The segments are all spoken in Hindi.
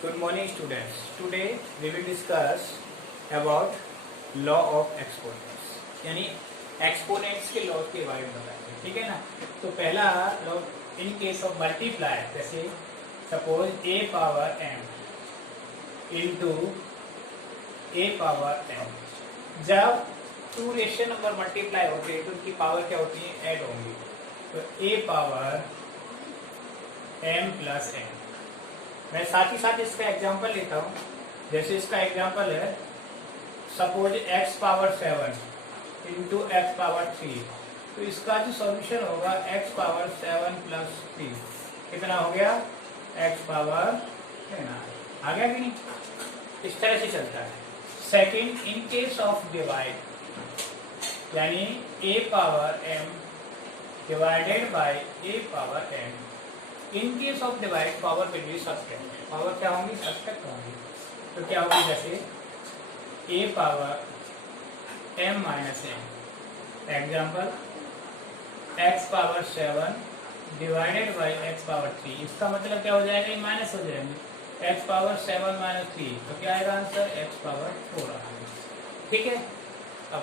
Good morning students. Today we will discuss about law of exponents. यानी exponents के लॉ के बारे में बताएंगे, ठीक है ना। तो पहला law in case of multiply, जैसे suppose a power m into a power m। जब टू रेशियो नंबर मल्टीप्लाई होते हैं तो उनकी पावर क्या होती है, ऐड होंगी। तो a power m plus m। मैं साथ ही साथ इसका एग्जांपल लेता हूँ। जैसे इसका एग्जांपल है suppose x power 7 into x power 3। तो इसका जो सॉल्यूशन होगा x पावर 7 प्लस 3 कितना हो गया, x पावर 10 आ गया कि नहीं। इस तरह से चलता है। Second, in case of divide, यानी a power m divided by a power m। In case of divide power will be subtract. Power क्या होंगी, सब्ट्रैक्ट होंगी। तो क्या होगी, जैसे a power m minus m। Example x power 7 divided by x power 3। इसका मतलब क्या हो जाएगा, ये माइनस हो जाएंगे। x पावर 7 माइनस 3 तो क्या आएगा आंसर, x पावर 4 आएगा। ठीक है। अब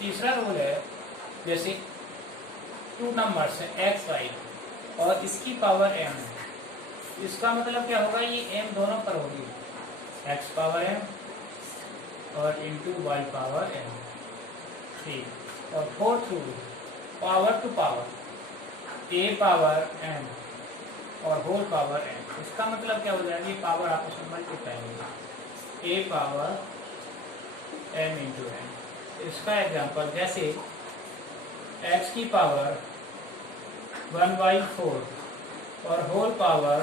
तीसरा रूल है, जैसे टू नंबर्स है x y और इसकी पावर m है। इसका मतलब क्या होगा, ये m दोनों पर होगी, x पावर m और इंटू y पावर m। ठीक। और fourth rule, power to power, a power m और होल पावर m। इसका मतलब क्या हो जाएगा, ये पावर आपस में मल्टीप्लाई होगी, a power m into m। इसका एग्जांपल जैसे x की पावर 1/4 और होल पावर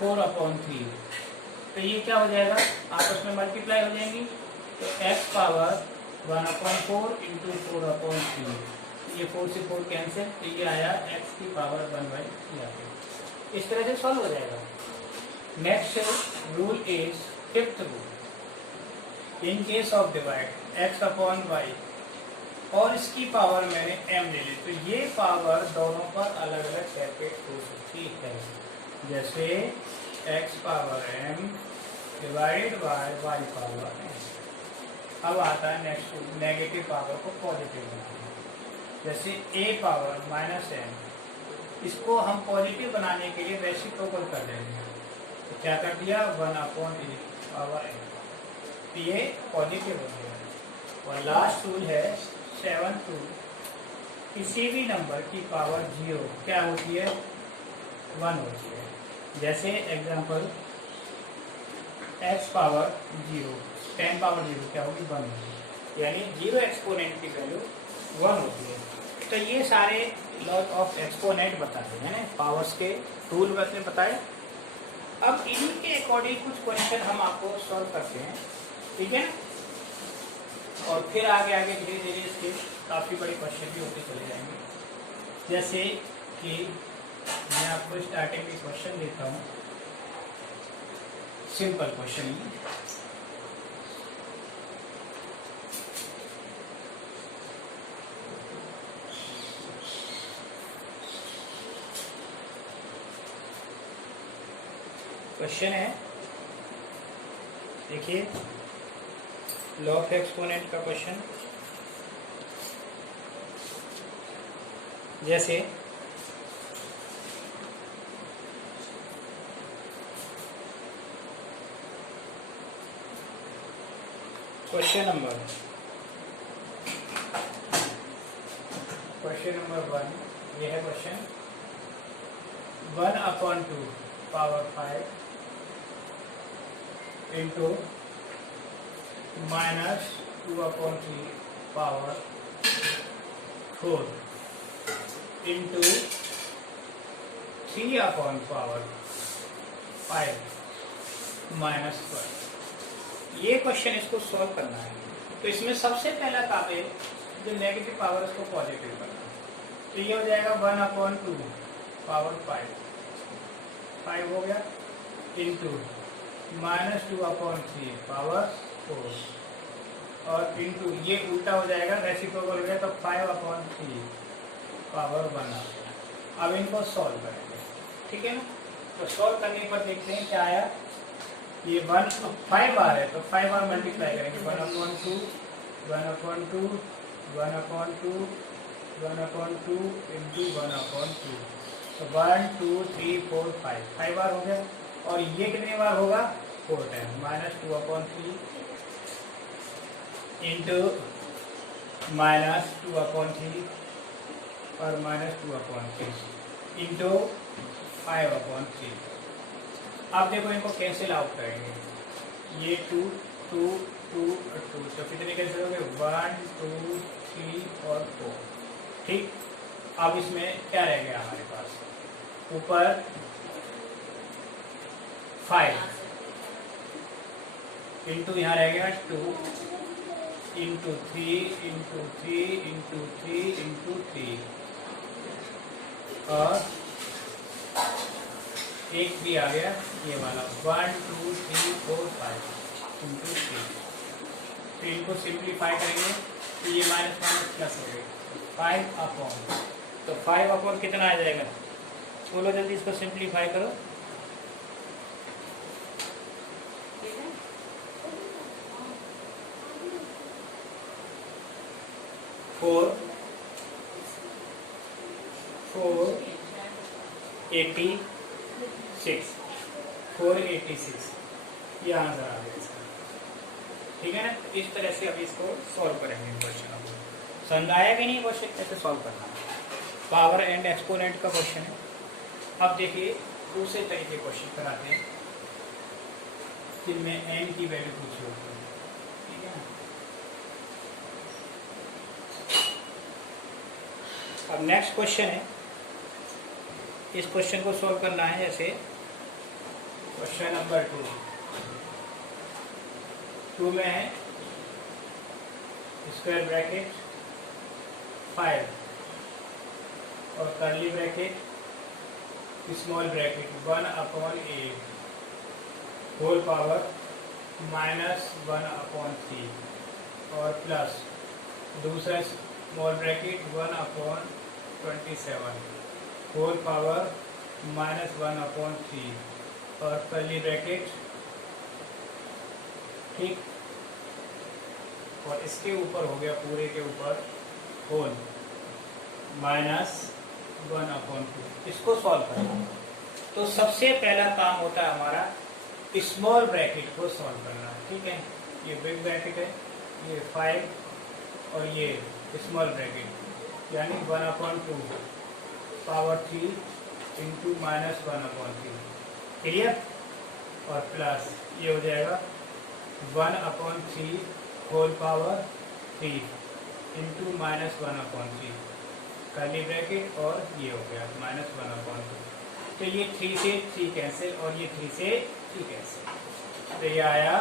4/3। तो ये क्या हो जाएगा, आपस में मल्टीप्लाई हो जाएंगी। तो x पावर 1/4 इंटू 4/3। ये 4 से 4 कैंसिल, तो ये आया x की पावर 1/3 आ गया। इस तरह से सॉल्व हो जाएगा। Next rule is fifth rule, in case of divide x upon y और इसकी पावर मैंने m ले ली, तो ये पावर दोनों पर अलग अलग सेपरेट हो सकती है। जैसे x power m divided by y power m। अब आता है नेक्स्ट, नेगेटिव पावर को पॉजिटिव बनाना। जैसे a पावर माइनस m, इसको हम पॉजिटिव बनाने के लिए रेसिप्रोकल कर देंगे। तो क्या कर दिया, 1/a पावर m। तो ये पॉजिटिव हो गया। और लास्ट रूल है 7th रूल, किसी भी नंबर की पावर 0 क्या होती है, 1 होती है। जैसे एग्जांपल x पावर 0 10 पावर 0 क्या होगी, 1 होगी। यानी 0 एक्सपोनेंट की वैल्यू 1 होती है। तो ये सारे लॉ ऑफ एक्सपोनेंट बताते हैं, पावर्स के रूल में बताए। अब इन्हीं के अकॉर्डिंग कुछ क्वेश्चन हम आपको सॉल्व करते हैं, ठीक है। और फिर आगे आगे धीरे धीरे इसके काफ़ी बड़े क्वेश्चन भी होते चले जाएंगे। जैसे कि मैं आपको स्टार्टिंग में क्वेश्चन देता हूँ, सिंपल क्वेश्चन। क्वेश्चन है, देखिए, लॉ ऑफ एक्सपोनेंट का क्वेश्चन। जैसे क्वेश्चन नंबर 1, यह है question. 1/2 power 5 into minus 2/3 power 4 into 3/5 minus 1। ये क्वेश्चन इसको सॉल्व करना है। तो इसमें सबसे पहला काम है, जो नेगेटिव पावर उसको पॉजिटिव करना है। तो ये हो जाएगा 1/2 पावर 5 हो गया, इंटू माइनस 2/3 पावर 4 और इंटू ये उल्टा हो जाएगा, रेसिप्रोकल हो गया तो 5/3 पावर 1 आ गया। अब इनको सॉल्व करेंगे, ठीक है ना। तो सॉल्व करने पर देखते हैं क्या आया। ये 5 बार है तो 5 बार मल्टीप्लाई करेंगे। 1/2 1/2 1/2 1/2 इंटू 1/2 तो 1 2 3 4 5 बार हो गया। और ये कितने बार होगा 4 टाइम -2/3 इंटू -2/3 और -2/3 इंटू 5/3। अब देखो इनको कैंसिल आउट करेंगे। ये 2 2 2 और 2 तो कितने कैंसिल हो गए 1 2 3 और 4। ठीक। अब इसमें क्या रह गया हमारे पास ऊपर 5 इंटू यहाँ रह गया 2 इंटू 3 इंटू 3 इंटू 3 इंटू 3 और एक भी आ गया ये वाला 1 2 3 4 5 इंटू 3। तो इनको सिंप्लीफाई करेंगे तो ये माइनस माइनस प्लस हो गया 5/। तो 5/, कितना आ जाएगा बोलो जल्दी इसको सिंप्लीफाई करो। फोर 486 ये आंसर आ गया इसका। ठीक है ना। तो इस तरह से अभी इसको सॉल्व करेंगे क्वेश्चन। समझ आया कि नहीं क्वेश्चन कैसे सॉल्व करना है। पावर एंड एक्सपोनेंट का क्वेश्चन है। अब देखिए दूसरे तरीके क्वेश्चन कराते हैं जिनमें n की वैल्यू पूछी होती है। ठीक है ना। अब नेक्स्ट क्वेश्चन है। इस क्वेश्चन को सॉल्व करना है जैसे क्वेश्चन नंबर 2 में है स्क्वायर ब्रैकेट 5 और curly bracket small bracket 1/8 whole power -1/3 और प्लस दूसरा स्मॉल ब्रैकेट 1/27 होल पावर -1/3 और कर्ली ब्रैकेट। ठीक। और इसके ऊपर हो गया पूरे के ऊपर होल -1/2। इसको सॉल्व करें तो सबसे पहला काम होता है हमारा स्मॉल ब्रैकेट को सॉल्व करना। ठीक है। ये बिग ब्रैकेट है ये 5 और ये स्मॉल ब्रैकेट यानी 1/2 पावर 3 इंटू -1/3। क्लियर। और प्लस ये हो जाएगा 1/3 whole power 3 into -1/3 curly bracket और ये हो गया -1/2। तो ये 3 से 3 कैंसिल और ये 3 से 3 कैंसिल। तो ये आया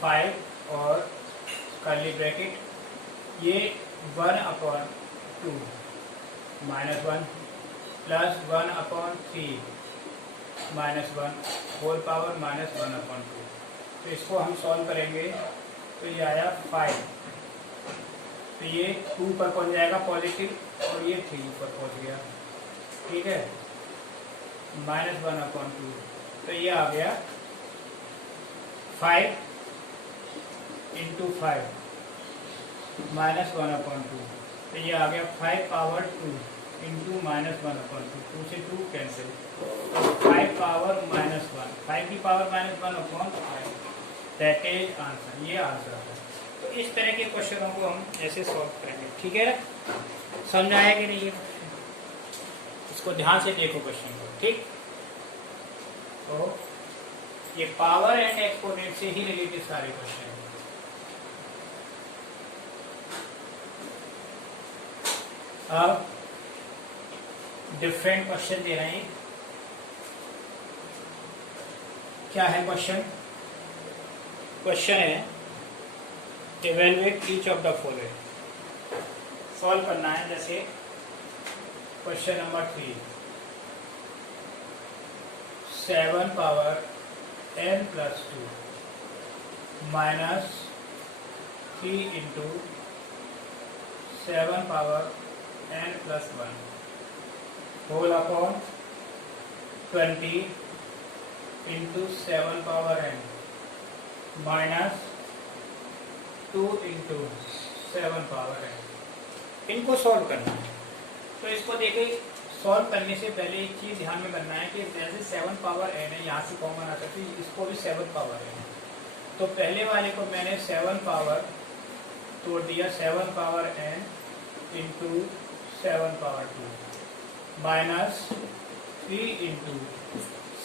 5 और कर्ली ब्रैकेट ये 1/2 -1 प्लस 1/3 -1 होल पावर -1/2। तो इसको हम सॉल्व करेंगे तो ये आया 5। तो ये 2 पर पहुंच जाएगा पॉजिटिव और ये 3 पर पहुंच गया। ठीक है। -1/2 तो ये आ गया 5 इंटू 5 -1/2। तो ये आ गया 5/2 इंटू -1/2। 2 से 2 कैंसिल 5 पावर -1 5 की पावर -1/5 दैट इज आंसर। ये आंसर है। तो इस तरह के क्वेश्चनों को हम ऐसे सॉल्व करेंगे। ठीक है ना। समझ आया कि नहीं ये। इसको ध्यान से देखो क्वेश्चन को। ठीक। तो ये पावर एंड एक्सपोनेंट से ही रिलेटेड सारे क्वेश्चन हैं। अब डिफरेंट क्वेश्चन दे रहे हैं। क्या है क्वेश्चन। क्वेश्चन है evaluate each of the following. Solve करना है जैसे question number 3 7 power n plus 2 -3 into 7 power n plus 1 whole upon 20 into 7 power n minus 2 into 7 power n। इनको सॉल्व करना है। तो इसको देखिए, सॉल्व करने से पहले एक चीज ध्यान में करना है कि जैसे 7 पावर n है, यहाँ से कॉमन आ सकती है, इसको भी 7 पावर n है। तो पहले वाले को मैंने 7 पावर तोड़ दिया, 7 power n into 7 power 2 minus 3 into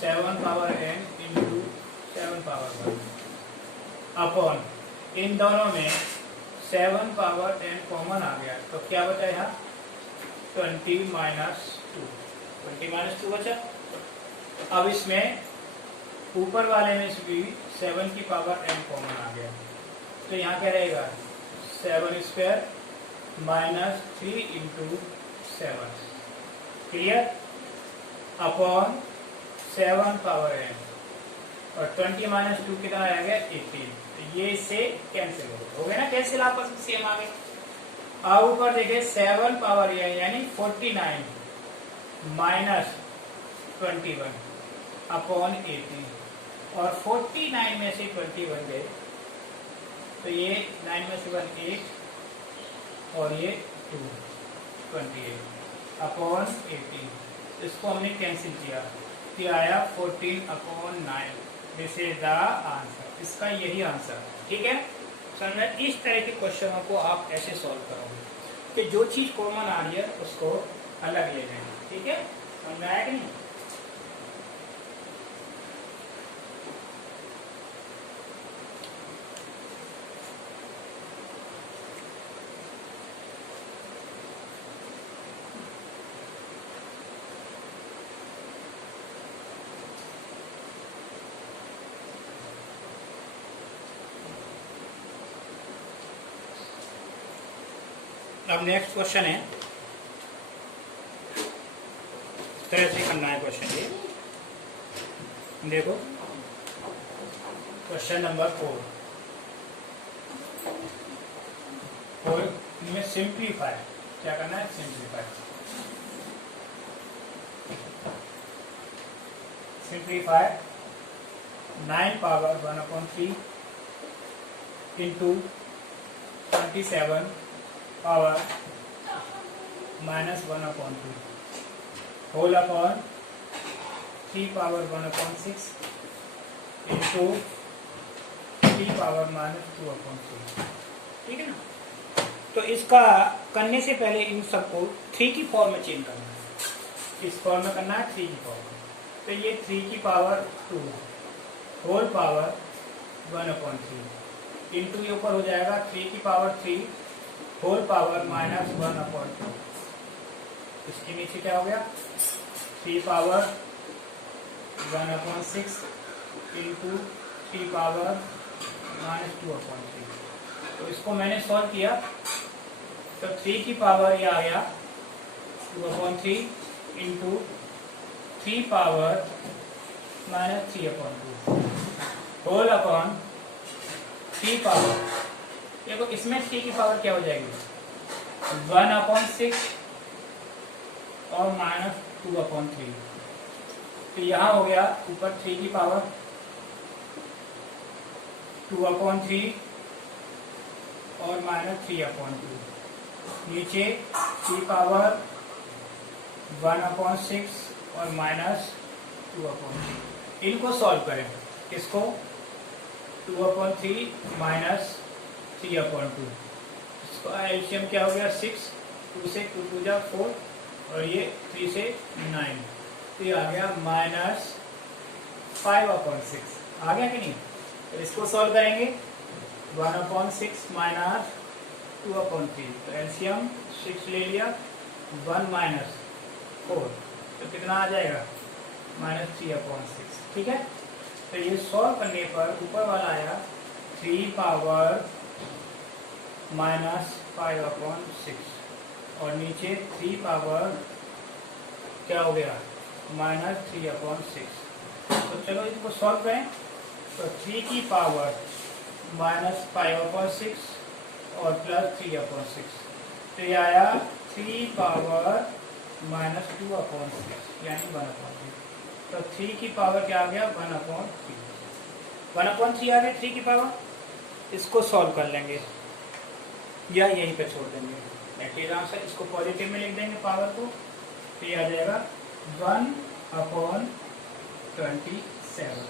7 power n into 7 power 1 upon, इन दोनों में 7 पावर n कॉमन आ गया, तो क्या बचा यहाँ 20 माइनस 2 बचा। अब इसमें ऊपर वाले में से भी 7 की पावर n कॉमन आ गया, तो यहाँ क्या रहेगा 7 square minus 3 into 7, clear, upon 7 power n, और 20 माइनस 2 कितना आ गया 18। तो ये से कैंसिल हो गया ना, कैंसिल आपस में सेम आ गए। अब ऊपर देखिए 7 पावर यानी 49 माइनस 21 अपॉन 18, और 49 में से 21 गए, तो ये 9 में से 1 8 और ये 2 28 अपॉन 18। इसको हमने कैंसिल किया, फिर आया 14 upon 9। This is the answer, इसका यही आंसर, ठीक है। समझ, इस तरह के क्वेश्चनों को आप ऐसे सॉल्व करोगे कि जो चीज कॉमन आ रही है उसको अलग ले लेना, ठीक है, समझ आया कि नहीं। अब नेक्स्ट क्वेश्चन है, इस तरह से करना है क्वेश्चन। ये देखो क्वेश्चन नंबर 4 में सिंप्लीफाई, क्या करना है simplify 9 power 1/3 into 27 power minus 1/2 whole upon 3 power 1/6 into 3 power minus 2/3, ठीक है ना। तो इसका करने से पहले इन सबको 3 की फॉर्म में चेंज करना है, इस फॉर्म में करना है 3 की फॉर्म में। तो ये 3 की पावर 2 होल पावर 1/3 इंटू ये ऊपर हो जाएगा 3 की पावर 3 होल पावर माइनस 1/2। इसके नीचे क्या हो गया 3 पावर 1/6 इंटू 3 पावर माइनस 2/3। तो इसको मैंने सॉल्व किया, तो 3 की पावर ये आ गया 2/3 into 3 power minus 3/2 whole upon 3 power, देखो इसमें 3 की पावर क्या हो जाएगी 1/6 और माइनस 2/3। तो यहाँ हो गया ऊपर 3 की पावर 2/3 और माइनस 3/2, नीचे 3 पावर 1/6 और माइनस 2/3। इनको सॉल्व करें, इसको 2/3 माइनस 3/2, इसका एलसीएम क्या हो गया 6, 2 से 2 2 जा 4 और ये 3 से 9, तो ये आ गया माइनस 5/6। आ गया कि नहीं। तो इसको सॉल्व करेंगे 1/6 माइनस 2/3, तो एलसीएम 6 ले लिया, 1 माइनस 4, तो कितना आ जाएगा माइनस 3/6, ठीक है। तो ये सॉल्व करने पर ऊपर वाला आया 3 पावर माइनस 5/6 और नीचे 3 पावर क्या हो गया माइनस 3/6। तो चलो इसको सॉल्व करें, तो 3 की पावर माइनस 5/6 और प्लस 3/6, तो ये आया 3 पावर माइनस 2/3 यानी 1/3। तो 3 की पावर क्या आ गया 1/3। 1/3 आ गया 3 की पावर। इसको सॉल्व कर लेंगे या यहीं पे छोड़ देंगे। नेगेटिव आंसर इसको पॉजिटिव में लिख देंगे पावर को, तो ये आ जाएगा 1/27।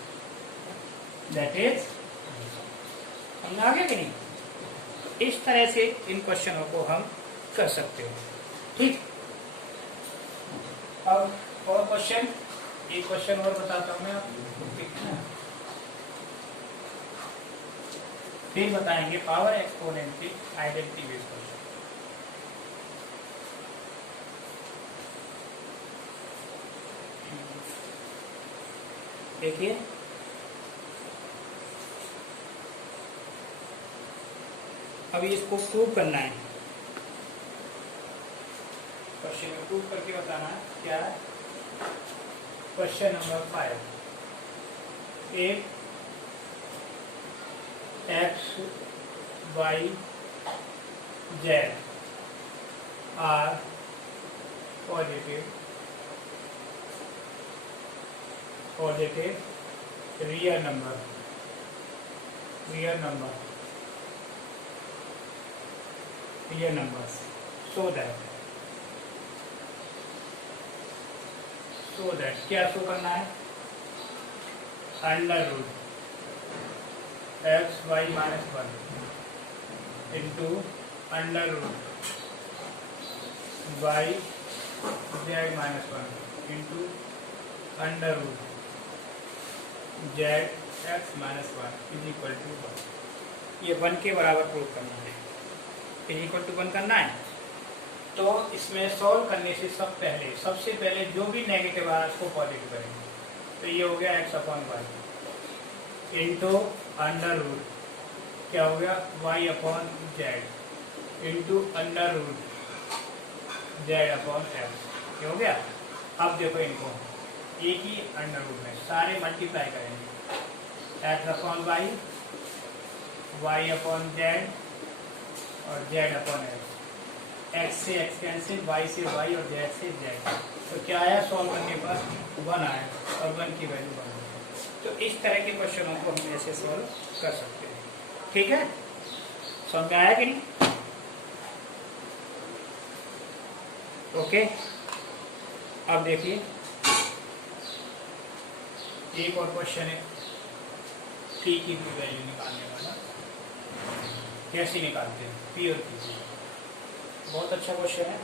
दैट इज समझ आ गया कि नहीं। इस तरह से इन क्वेश्चनों को हम कर सकते हो। ठीक, अब और क्वेश्चन, एक क्वेश्चन और बताता हूँ मैं आपको, ठीक है। फिर बताएंगे power exponential identity based question. देखिए अभी इसको प्रूव करना है, क्वेश्चन में प्रूव करके बताना है क्या है। क्वेश्चन नंबर 5, एक x y z are positive real numbers so that क्या शो करना है, under root x y minus 1 into under root y z minus 1 into under root z x minus 1 is equal to 1। ये 1 के बराबर प्रूव करना है, इज इक्वल टू 1 करना है। तो इसमें सॉल्व करने से सबसे पहले जो भी नेगेटिव आ रहा है उसको पॉजिटिव करेंगे। तो ये हो गया x/y इंटू अंडर रूट क्या हो गया y/z into under root z/x, क्या हो गया। अब देखो इनको एक ही अंडर रूट में सारे मल्टीप्लाई करेंगे, x/y y/z और z/x, x से x कैंसिल, y से y और z से z। तो क्या आया सॉल्व करने पर 1 आया और 1 की वैल्यू 1 है। तो इस तरह के क्वेश्चनों को हम ऐसे सॉल्व कर सकते हैं। ठीक है, समझ में आया कि नहीं। ओके, अब देखिए एक और क्वेश्चन है, पी की वैल्यू निकालने वाला। कैसे निकालते हैं पी और क्यू, बहुत अच्छा क्वेश्चन है।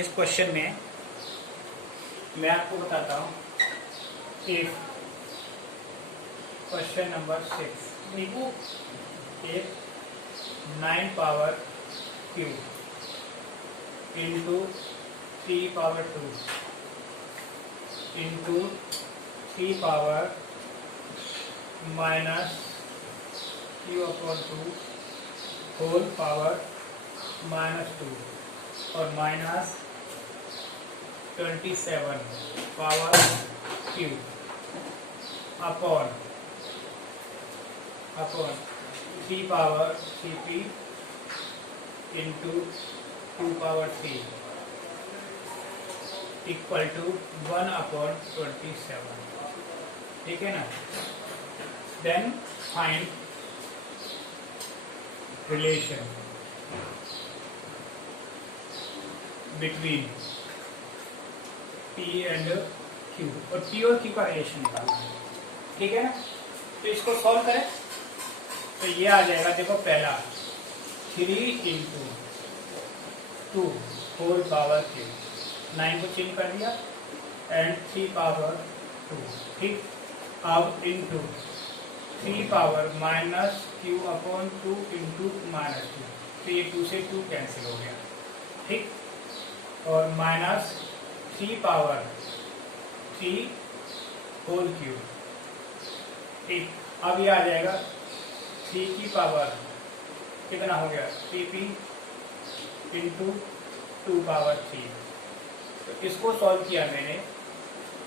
इस क्वेश्चन में मैं आपको बताता हूँ, एक क्वेश्चन नंबर 6 लिखो, एक 9 power q into 3 power 2 into 3 power minus q/2 whole power -2 और minus 27 power q upon 3 power 3p into 2 power 3 equal to 1/27। ठीक है ना। Then find relation between P and Q, और P और Q का रिलेशन निकालना है। ठीक है ना। तो इसको सॉल्व करें तो ये आ जाएगा, देखो पहला 3 इंटू 2 होल पावर 3, 9 को चेंज कर दिया एंड 3 पावर 2। ठीक, अब into 3 power minus q/2 into -2, तो ये 2 से 2 कैंसिल हो गया। ठीक, और माइनस 3 पावर 3 होल क्यूब। ठीक, अब ये आ जाएगा 3 की पावर कितना हो गया 3p इंटू 2 पावर 3। तो इसको सॉल्व किया मैंने,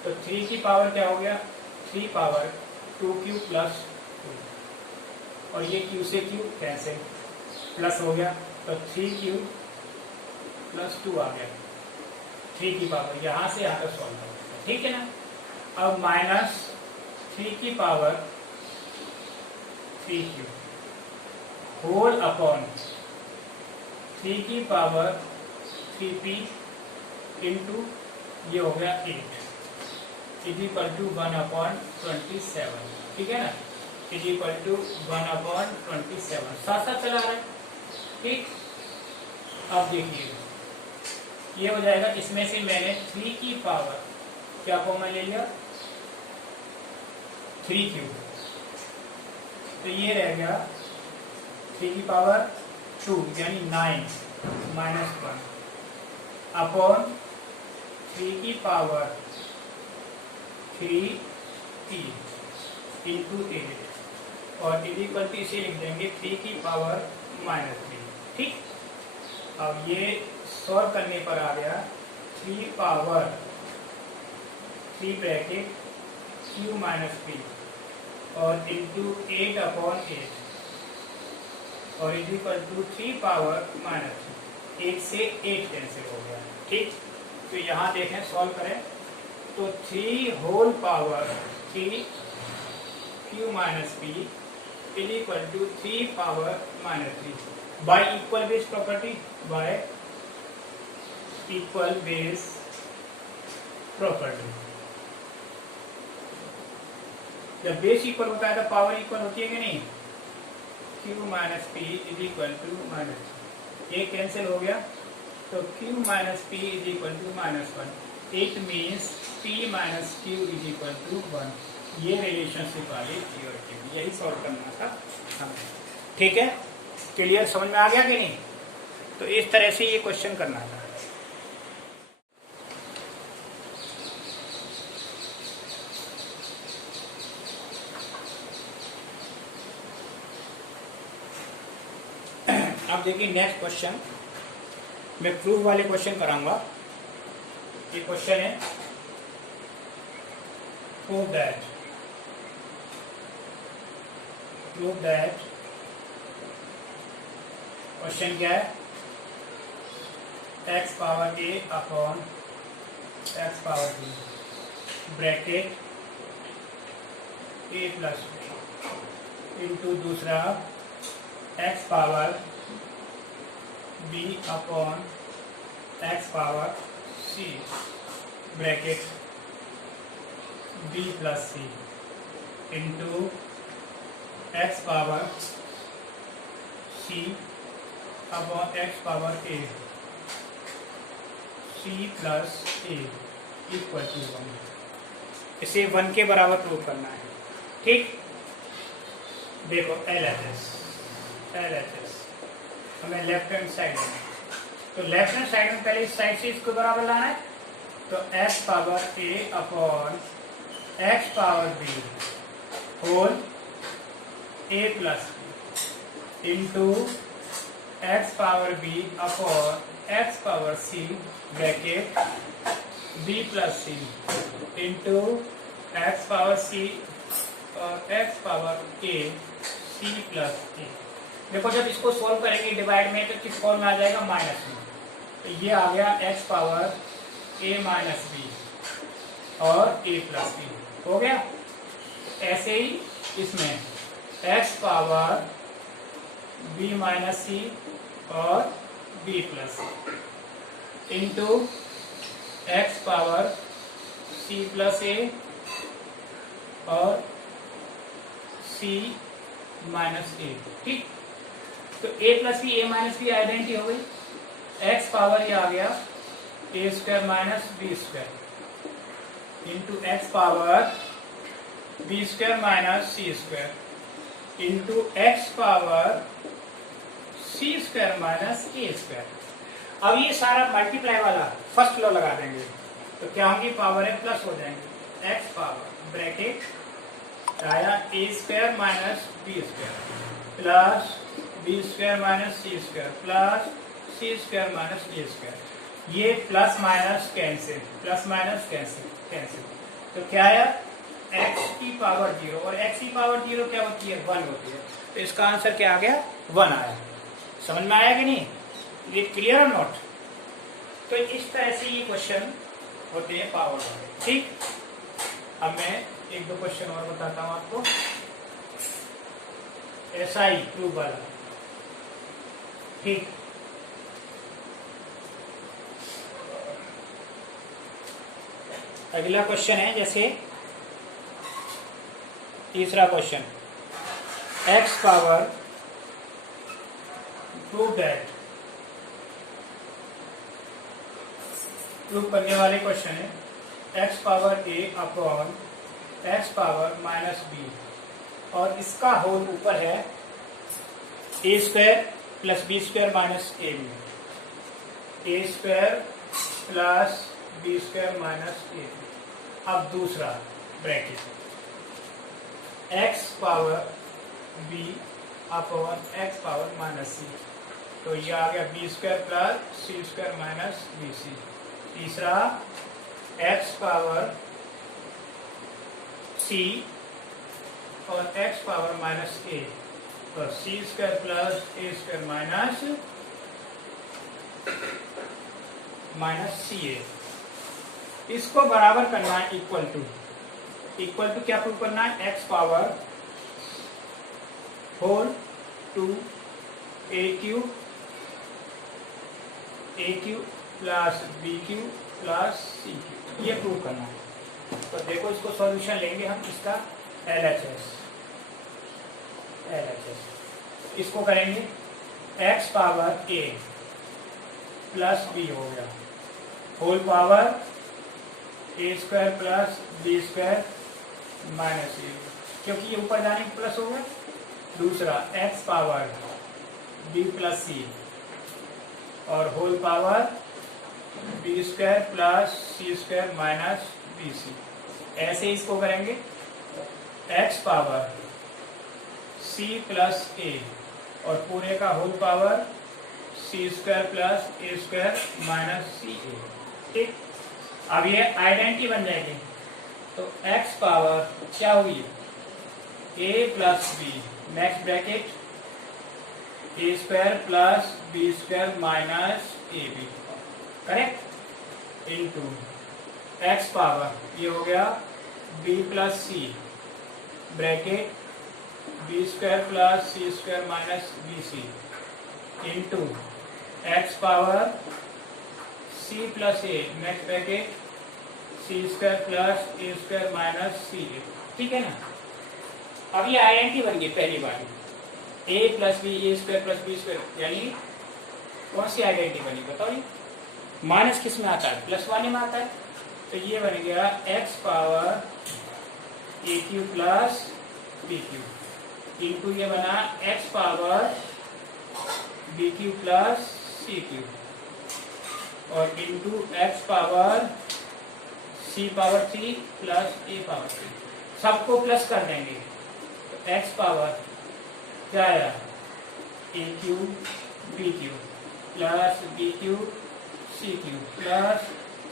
तो 3 की पावर क्या हो गया 3 पावर 2q प्लस 2, और ये q से q कैंसिल, प्लस हो गया तो 3 क्यूब प्लस 2 आ गया, 3 की पावर, यहाँ से यहाँ तक सॉल्व करो, ठीक है ना। अब माइनस 3 की पावर 3 क्यूब होल अपॉन 3 की पावर 3p इंटू ये हो गया 8 इज इक्वल टू 1/27, ठीक है ना, इज इक्वल टू 1/27, साथ साथ चला रहा है, ठीक। अब देखिए ये हो जाएगा, इसमें से मैंने 3 की पावर क्या कॉमन ले लिया, 3 क्यूब, तो ये रह गया 3 की पावर 2 यानी 9 माइनस 1 अपॉन 3 की पावर 3p इंटू 8 और इज इक्वल टू इसे लिख देंगे 3 की पावर -3, ठीक। अब ये सॉल्व करने पर आ गया 3 power 3 bracket q minus p और इंटू 8/8 और इज इक्वल टू 3 पावर -3, 8 से 8 कैंसिल हो गया, ठीक। तो यहाँ देखें सॉल्व करें तो 3 whole power 3 q minus p is equal to 3 power -3 by equal base property, by equal base property. जब बेस इक्वल होता है तो पावर इक्वल होती है कि नहीं, q minus p is equal to -3, ये कैंसिल हो गया तो q minus p is equal to -1, it means p minus q is equal to 1। ये रिलेशनशिप वाली थ्योरी, यही सॉल्व करना था हमें, ठीक है। क्लियर, समझ में आ गया कि नहीं। तो इस तरह से ये क्वेश्चन करना था। अब देखिए नेक्स्ट क्वेश्चन, मैं प्रूफ वाले क्वेश्चन कराऊंगा। ये क्वेश्चन है प्रूफ दैट क्वेश्चन क्या है, x power a upon x power b bracket a plus b into दूसरा x power b upon x power c bracket b plus c into x power c upon x power a c plus a equal to 1। इसे 1 के बराबर प्रूव करना है, ठीक। देखो LHS हमें लेफ्ट हैंड साइड में, तो लेफ्ट हैंड साइड में पहले इस साइड से इसको बराबर लाना है, तो x power a upon x power b whole a plus b into x power b upon x power c bracket b plus c into x power c और x power a c plus a। देखो जब इसको सॉल्व करेंगे डिवाइड में तो किस फॉर्म में आ जाएगा, माइनस में, तो ये आ गया x power a minus b और a प्लस b हो गया। ऐसे ही इसमें x power b minus c और b plus into x power c plus a और c माइनस a, ठीक। तो a plus b a minus b identity हो गई, x पावर ये आ गया a square minus b square into x power b square minus c square into x power c square minus a square. अब ये सारा मल्टीप्लाई वाला फर्स्ट लॉ लगा देंगे तो क्या होंगी, पावर है प्लस हो जाएंगे, x पावर ब्रैकेट आया a square minus b square plus b square minus c square plus c square minus a square. ये plus minus cancel, plus minus cancel, तो क्या आया x की पावर 0 और x की पावर 0 क्या होती है, 1 होती है, तो इसका आंसर क्या आ गया, 1 आया। समझ में आया कि नहीं? ये क्लियर और नॉट? तो इस तरह से ये क्वेश्चन होते हैं पावर वाले। ठीक, अब मैं एक दो क्वेश्चन और बताता हूं आपको। SI ट्यूब वाला। ठीक, अगला क्वेश्चन है जैसे तीसरा question, x power prove that, prove करने वाले क्वेश्चन है x power a upon x power minus b, और इसका होल ऊपर है a square plus b square minus ab, a square plus b square minus ab। अब दूसरा bracket x power b upon x power minus c, तो ये आ गया b square plus c square minus bc। तीसरा x पावर c और x पावर माइनस a, तो c square plus a square minus ca। इसको बराबर करना है इक्वल टू क्या प्रूव करना है? x power whole two a cube plus b cube plus c cube, ये प्रूव करना है। तो देखो इसको सॉल्यूशन लेंगे हम इसका LHS। इसको करेंगे x power a plus b हो गया, whole power a square plus b square minus a, क्योंकि ये ऊपर जाने के प्लस हो गया। दूसरा x power b plus c और whole power b square plus c square minus bc। ऐसे इसको करेंगे x power c plus a और पूरे का whole power c square plus a square minus ca। ठीक, अब ये आइडेंटिटी बन जाएगी, तो x पावर क्या हुई? a plus b, next bracket a square plus b square minus ab, correct, into x power ये हो गया b plus c, bracket b square plus c square minus bc, into x power c plus a, next bracket c square plus a square minus ca। ठीक है ना? अब ये आइडेंटिटी बन गई पहली बार, a plus b a square plus b square, यानी कौन सी आइडेंटिटी बनी बताओ? ये माइनस किस में आता है? प्लस वाले में आता है। तो ये बन गया x power a cube plus b cube, into ये बना x power b cube plus c cube, और into x power c power 3 plus a power 3, सबको प्लस कर देंगे। तो x पावर क्या आया? a cube b cube plus b cube c cube plus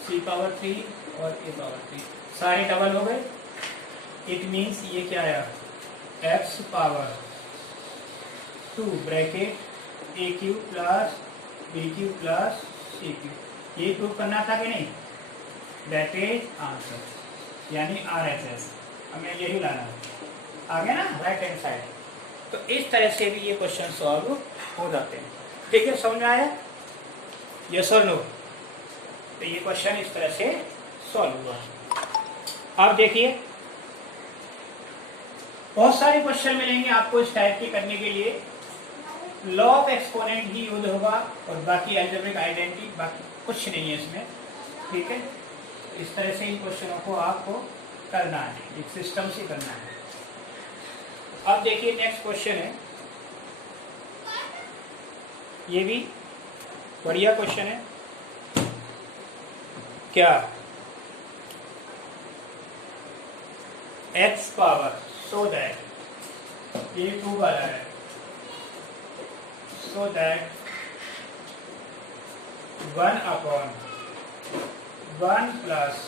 c power 3 और a पावर 3, सारे डबल हो गए। इट मीन्स ये क्या आया? x power 2 bracket a cube plus b cube plus c cube. ये प्रूव करना था कि नहीं? दैट इज आंसर, यानी RHS हमें यही लाना है। आ गया ना राइट हैंड साइड? तो इस तरह से भी ये क्वेश्चन सॉल्व हो जाते हैं। ठीक है, समझ में आया? यस और नो? तो ये क्वेश्चन इस तरह से सॉल्व हुआ। अब देखिए बहुत सारे क्वेश्चन मिलेंगे आपको इस टाइप के करने के लिए। Law of exponent he use होगा और बाकी अलजेब्रिक आइडेंटिटी बाकी कुछ नहीं है इसमें। ठीक है, इस तरह से इन क्वेश्चनों को आपको करना है, एक सिस्टम से करना है। अब देखिए नेक्स्ट क्वेश्चन है, ये भी बढ़िया क्वेश्चन है। क्या? x पावर, सो दैट ये 2 वाला है, so that 1 upon 1 plus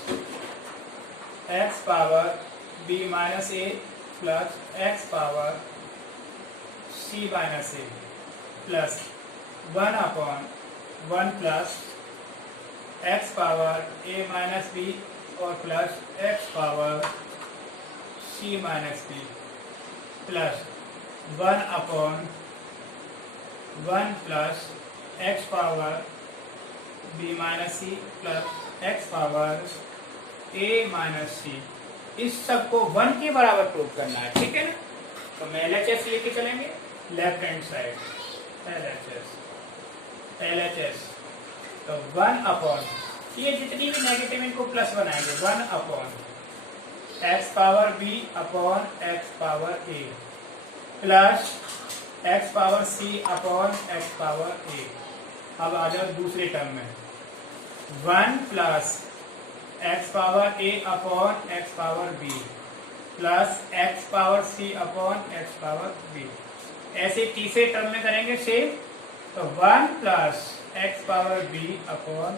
x power b minus a plus x power c minus a plus 1/1 plus x power a minus B और plus x power c minus B plus 1/1 plus x power b minus C plus x power a minus C. इस सब को 1 के बराबर प्रूव करना है, ठीक है ना। तो मैं LHS लेके चलेंगे लेफ्ट हैंड साइड, LHS तो 1/, ये जितनी भी नेगेटिव इनको प्लस बनाएंगे, 1/, x power b upon x power a plus x power c upon x power a। अब आ जाओ दूसरे टर्म में, 1 plus x power a upon x power b plus x power c upon x power b। ऐसे तीसरे टर्म में करेंगे सेम, तो 1 plus x power b upon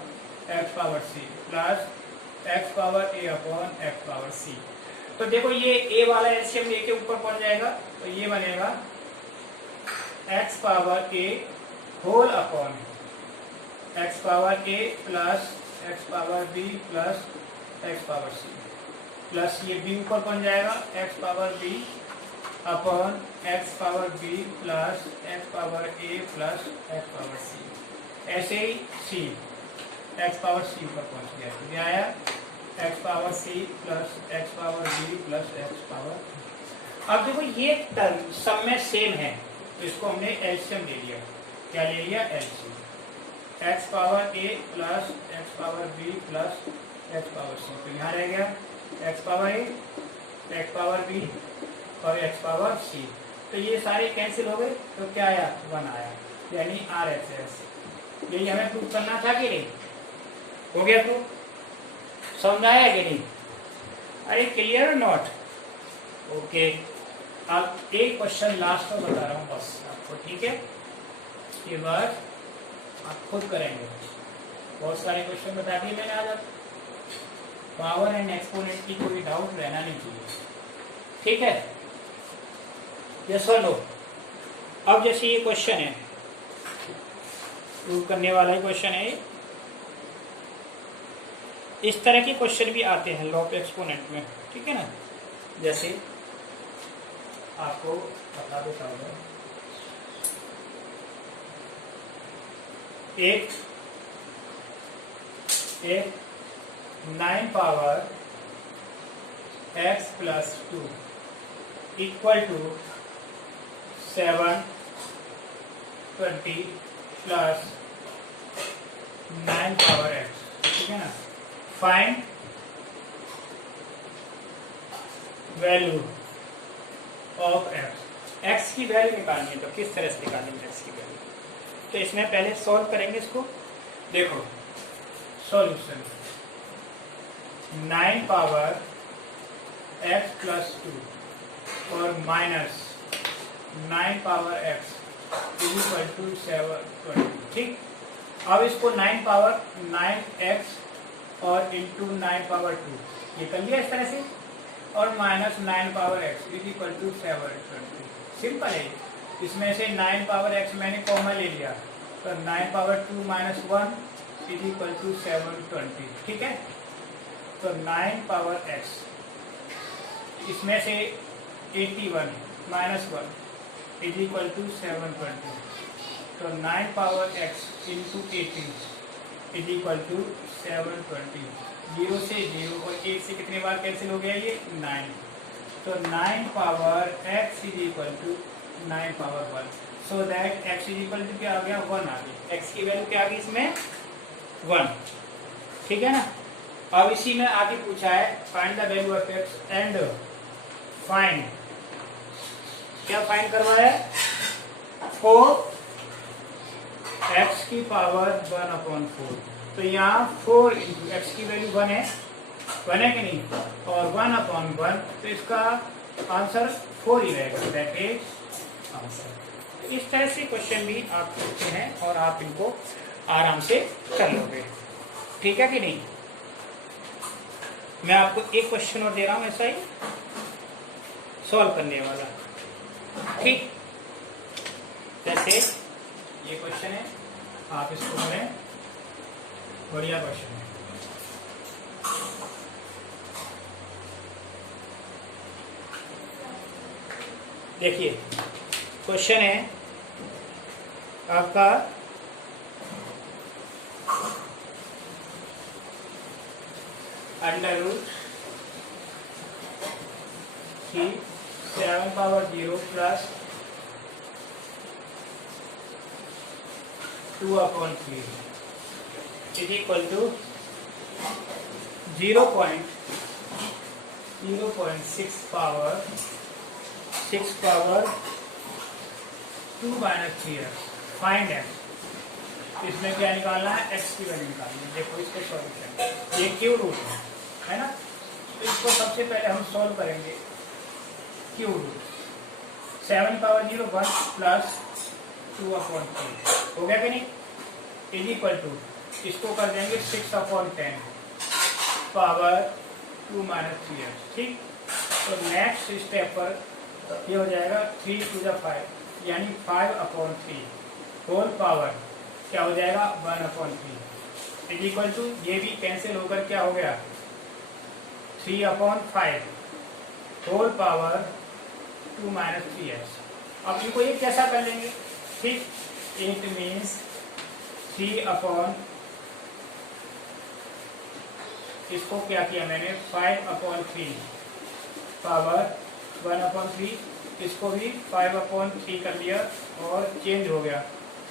x power c plus x power a upon x power c। तो देखो ये a वाला एलसीएम a के ऊपर पहुंच जाएगा, तो ये बनेगा x power a whole upon x power a plus x power b plus x power c plus ये b ऊपर पहुंच जाएगा x power b upon x power b plus x power a plus x power c। ऐसे ही c x पावर c ऊपर पहुंच गया, तो ये आया x power c plus x power b plus x power. अब देखो ये टर्म सब में सेम है, तो इसको हमने एलसीएम ले लिया। क्या ले लिया? LCM. x power a plus x power b plus x power c, तो यहाँ रह गया x power a, x power b और x पावर c। तो ये सारे कैंसिल हो गए, तो क्या आया? 1 आया, यानी RHS। यही हमें प्रूव करना था कि नहीं? हो गया प्रूव? समझ आया कि नहीं? अरे क्लियर नॉट? ओके। अब एक क्वेश्चन लास्ट में बता रहा हूँ बस आपको, ठीक है? इसके बाद आप खुद करेंगे। बहुत सारे क्वेश्चन बता दिए मैंने आज आपको। पावर एंड एक्सपोनेंट की कोई डाउट रहना नहीं चाहिए, ठीक है? यस और नो? अब जैसे ये क्वेश्चन है, प्रूव करने वाला ही क्वेश्चन है, इस तरह के क्वेश्चन भी आते हैं लॉ ऑफ एक्सपोनेंट में, ठीक है ना। जैसे आपको बता देता हूँ, एक 9 power x plus 2 equal to 7 20 plus 9 power x, ठीक है ना। फाइंड वैल्यू ऑफ x की वैल्यू निकालनी है, तो किस तरह से निकालेंगे x की वैल्यू? तो इसमें पहले सॉल्व करेंगे इसको। देखो सॉल्यूशन, 9 पावर x प्लस 2 और minus 9 power x equal to 720, ठीक। अब इसको 9 पावर 9x और इंटू 9 पावर 2 ये कर लिया इस तरह से, और minus 9 power x is equal to 720। Simple है। इसमें से 9 पावर x मैंने कॉमन ले लिया, तो 9 power 2 minus 1 is equal to 720, ठीक है। तो 9 पावर x, इसमें से 81 माइनस 1 इज इक्वल टू 720, तो 9 power x into 18 is equal to 720। 0 से 0 और 1 से कितने बार कैंसिल हो गया? ये 9। तो 9 power x is equal to 9 power 1, so that x is equal to क्या आ गया? 1 आ गई। x की वैल्यू क्या आ गई इसमें? 1, ठीक है ना। अब इसी में आगे पूछा है find the value of x and find, क्या फाइंड करवाया है? 4x की पावर 1/4। तो यहाँ 4 इंटू एक्स की वैल्यू 1 है कि नहीं, और 1/1, तो इसका आंसर 4 ही रहेगा, दैट इज आंसर। इस तरह से क्वेश्चन भी आप करते हैं और आप इनको आराम से कर लोगे, ठीक है कि नहीं। मैं आपको एक क्वेश्चन और दे रहा हूं ऐसा ही सॉल्व करने वाला, ठीक। जैसे ये क्वेश्चन है, आप इसको करें, बढ़िया क्वेश्चन है। देखिए क्वेश्चन है आपका √3 7 power 0 plus 2/3 is equal to 0.6 power 2 minus 3x। Find x। इसमें क्या निकालना है, x की वैल्यू निकालनी है। देखो इसको सॉल्व करेंगे, ये क्यू रूट है ना, तो इसको सबसे पहले हम सॉल्व करेंगे। क्यू रूट 7 पावर 0 1 प्लस 2/3 हो गया कि नहीं, इज इक्वल टू इसको कर देंगे 6/10 पावर 2 माइनस 3x। ठीक, तो नेक्स्ट स्टेप पर ये हो जाएगा 3 to the 5 यानी 5/3 होल पावर क्या हो जाएगा 1/3 इज इक्वल टू, ये भी कैंसिल होकर क्या हो गया 3/5 होल पावर 2 माइनस 3x। अब इनको ये कैसा कर लेंगे, ठीक, इट मीन्स 3 इसको क्या किया मैंने 5/3 पावर 1/3, इसको भी 5/3 कर लिया और चेंज हो गया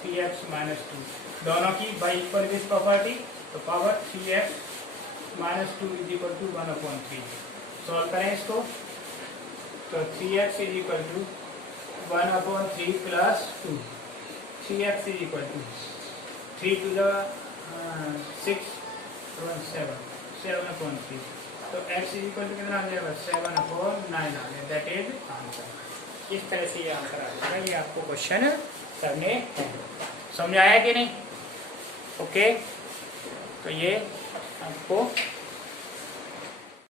3x माइनस 2, दोनों की बाई इक्वल विथ प्रॉपर्टी, तो power 3x minus 2 is equal to 1/3। Solve करें इसको, तो 3x is equal to 1/3 plus 2, 3x is equal to 3 to the 6 7/3, तो x इज इक्वल टू कितना आ जाएगा 7/9 आ जाएगा, दैट इज आंसर। इस तरह से ये आंसर आ जाएगा। ये आपको क्वेश्चन करने हैं, समझ आया कि नहीं? ओके, तो ये आपको